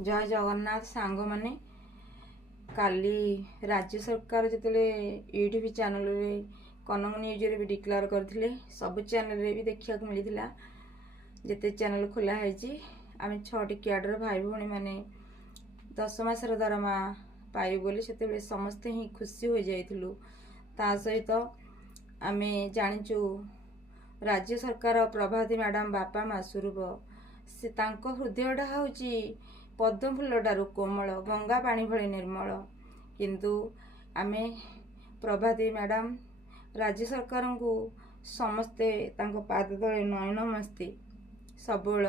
जय जगन्नाथ सांग मैंने काली राज्य सरकार जिते यूट्यूब चैनल रे कनक न्यूज रे भी डिक्लेयर करथिले सब चैनल रे भी देखा मिलता जिते चैनल खोला है आम 6टी क्याडर भाई भौणी मैंने 10 मासर दरमा पाइबु बोली से समस्ते ही खुशी हो जाइलु। ता सहित आम जाचु राज्य सरकार प्रभाती मैडम बापा माँ स्वरूप से तांको हृदयटा हूँ पद्म फूलटारू कोमल गंगा पानी भली निर्मल किंतु आमे प्रभाती मैडम राज्य सरकार को समस्ते तांको पाद तले नयन मस्ती सबुल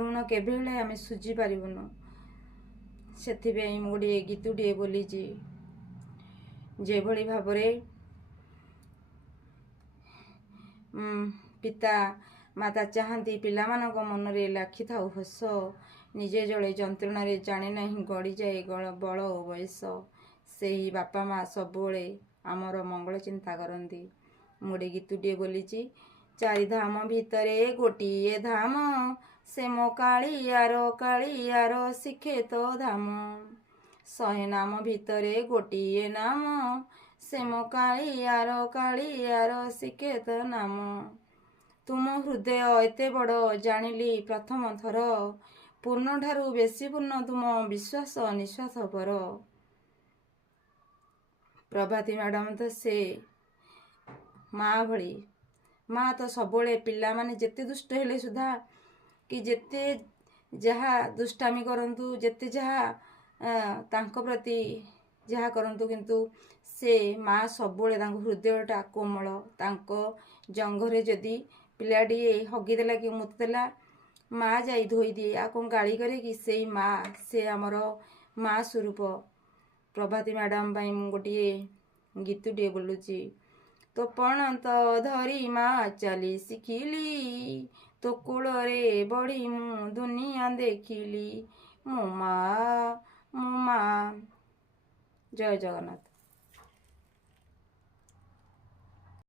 ऋण केबेले आमे सुझी पारिबुनु। सेथिबेई मु गोटे गीतुटे बोलीची जेभली भाबरे पिता माता चाहती पिलामानक मनरे लाखी थाउ हस निजे जड़े जंत्रणा जाने नहीं गड़ी जाए बल ओ बयस से ही बापा माँ सबुले आमर मंगल चिंता करती। मुड़े गीतुटे बोलीची चारिधाम भितरे गोटिए धाम से मो कालियार शिखे तो धाम 100 नाम भितरे गोटिए नाम से मो कालियार शिखे तो नाम तुम हृदय एते बड़ जानिली प्रथम थर पूर्ण ठारू बेसी पूर्ण तुम विश्वास निश्वास पर। प्रभाती मैडम तो से माँ भली माँ तो सबले पिला माने जेते दुष्ट हेले सुधा कि जेते जहा दुष्टामी करंतु जेते जहा तांको प्रति जहा करंतु किंतु से माँ सबले हृदयटा कोमल तांको जंघरे जदि पिलाटिए हगिदेला कि मुतिदेला माँ जाई धोई दिए आ कौन गाड़ी करे कि से माँ से आमर माँ स्वरूप। प्रभाती मैडम पाई मु गोटे गीतुटे बोलुची तो पणत धरी माँ चली शिखिली तो कूଳରେ बढ़ी मु दुनिया देखिली मो माँ। जय जगन्नाथ।